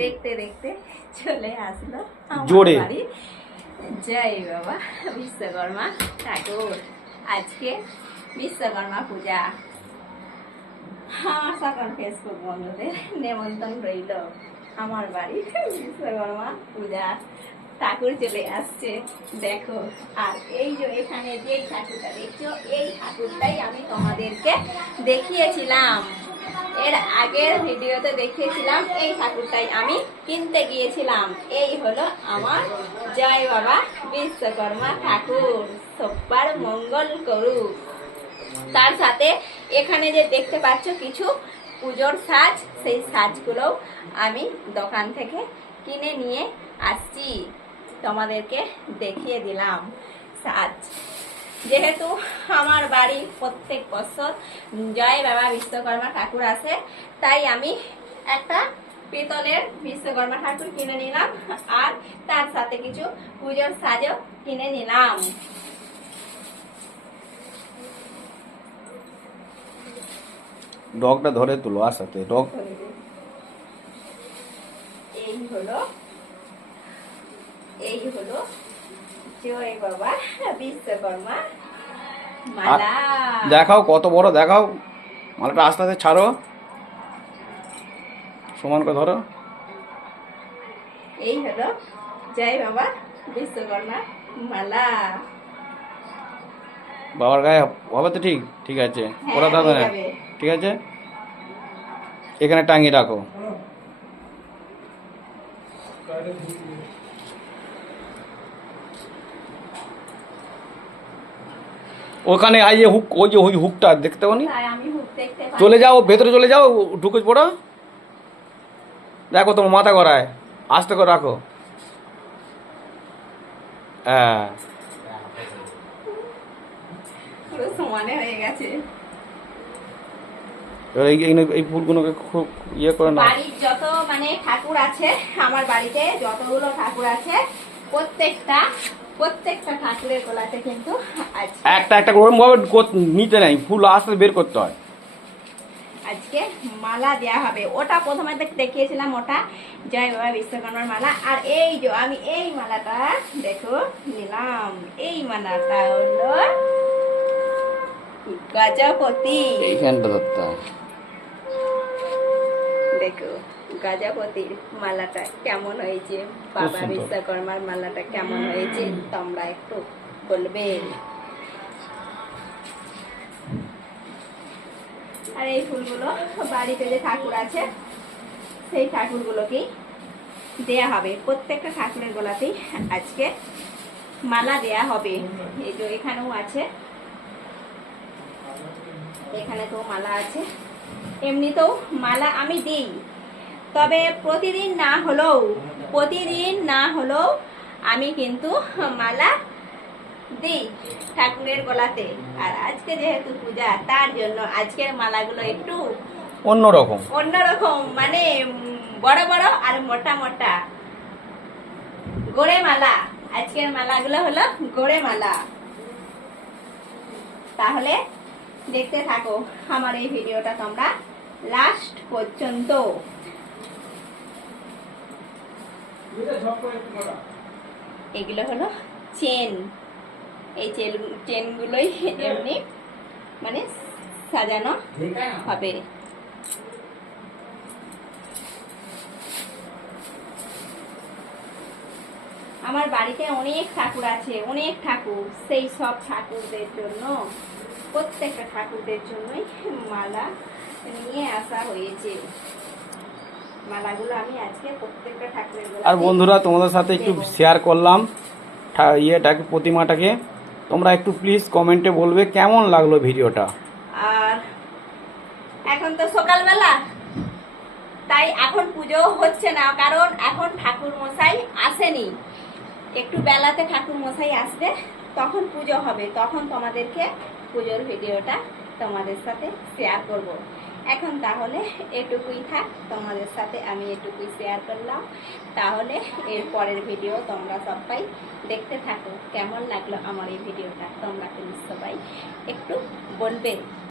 দেখতে দেখতে চলে আসলো জোরে। জয় বাবা বিশ্বকর্মা ঠাকুর। আজকে বিশ্বকর্মা পূজা। সকল ফেসবুক বন্ধুদের নেমন্তন্ন রইল। আমার বাড়ি বিশ্বকর্মা পূজা। ঠাকুর চলে আসছে। দেখো আর এই যে এখানে যে ঠাকুরটা দেখছ এই ঠাকুরটাই আমি তোমাদেরকে দেখিয়েছিলাম। এর আগের ভিডিওতে দেখিয়েছিলাম, এই ঠাকুরটাই আমি কিনতে গিয়েছিলাম। এই হলো আমার জয় বাবা বিশ্বকর্মা ঠাকুর। সব্বার মঙ্গল করুক তার সাথে এখানে যে দেখতে পাচ্ছ কিছু পুজোর সাজ, সেই সাজগুলোও আমি দোকান থেকে কিনে নিয়ে আসছি। তোমাদেরকে দেখিয়ে দিলাম সাজ। যেহেতু আমার বাড়ি প্রত্যেক বছর জয় বাবা বিশ্বকর্মা ঠাকুর আসে তাই আমি একটা পিতলের বিশ্বকর্মা ঠাকুর কিনে নিলাম আর তার সাথে কিছু পুজোর সাজও কিনে নিলাম। ডগটা ধরে তুলো আসাতে ডগ। এই হলো এই হলো জয় বাবা বিশ্বকর্মা দেখাও কত বড় দেখাও। মালাটা আস্তে আস্তে ছাড়ো। সমান করে ধরো। এই হলো জয় বাবা বিশ্বকর্মা মালা। বাবার গায়ে হবে তো ঠিক? ঠিক আছে। হ্যাঁ, ওরা দাদা না ঠিক আছে? এখানে টাঙিয়ে রাখো। ওখানে আই হুক ওই যে ওই হুকটা দেখতে পানি চলে যাও ভেতরে চলে যাও ঢুকে পড়ো। দেখো তোমার মাথা গড়ায়। আস্তে করে রাখো। হ্যাঁ। এই এই- এই ফুলগুলোকে খুব ইয়ে করে না বাড়ির যত মানে ঠাকুর আছে আমার বাড়িতে যতগুলো ঠাকুর আছে প্রত্যেকটা প্রত্যেকটা ঠাকুরের গোলাতে কিন্তু একটা একটা করে নিতে নাই ফুল আস্তে বের করতে হয়। আজকে মালা দেয়া হবে। ওটা প্রথমে দেখ- দেখিয়েছিলাম ওটা জয় বাবা বিশ্বকর্মার মালা। আর এই যে আমি এই মালাটা দেখো নিলাম। এই মালাটা হলো গজপতি। এইখানটা দেখো। গজপতির মালাটা কেমন হয়েছে? বাবা বিশ্বকর্মার মালাটা কেমন হয়েছে? তোমরা একটু বলবে। আর এই ফুলগুলো বাড়িতে যে ঠাকুর আছে সেই ঠাকুরগুলোকেই দেয়া হবে। প্রত্যেকটা ঠাকুরের গোলাতেই আজকে মালা দেয়া হবে। এই যে এখানেও আছে। এখানে তো মালা আছে। এমনিতেও মালা আমি দিই। তবে প্রতিদিন না হলেও প্রতিদিন না হলেও আমি কিন্তু মালা দিই ঠাকুরের গলাতে। আর আজকে যেহেতু পূজা তার জন্য আজকের মালাগুলো একটু অন্যরকম। অন্যরকম মানে বড় বড় আর মোটা মোটা। গোড়ে মালা আজকের মালাগুলো হলো গোড়ে মালা তাহলে দেখতে থাকো আমার এই ভিডিওটা তোমরা লাস্ট পর্যন্ত। এগুলো হলো চেন। এই চেন চেনগুলোই এমনি মানে সাজানো হবে। আমার বাড়িতে অনেক ঠাকুর আছে অনেক ঠাকুর। সেই সব ঠাকুরদের জন্য প্রত্যেকটা ঠাকুরদের জন্যই মালা নিয়ে আসা হয়েছে মালাগুলো আমি আজকে প্রত্যেকটা ঠাকুরের আর বন্ধুরা তোমাদের সাথে একটু শেয়ার করলাম ইয়েটাকে প্রতিমাটাকে। তোমরা একটু প্লিজ কমেন্টে বলবে কেমন লাগল ভিডিওটা। আর এখন তো সকালবেলা তাই এখন পুজো হচ্ছে না কারণ এখন ঠাকুর মশাই আসেনি। একটু বেলাতে ঠাকুর মশাই আসবে তখন পুজো হবে তখন তোমাদেরকে পুজোর ভিডিওটা তোমাদের সাথে শেয়ার করব। এখন তাহলে এটুকুই থাক। তোমাদের সাথে আমি এটুকুই শেয়ার করলাম। তাহলে এর পরের ভিডিও তোমরা সবাই দেখতে থাকো। কেমন লাগল আমার এই ভিডিওটা তোমরা কিন্তু সবাই একটু বলবে।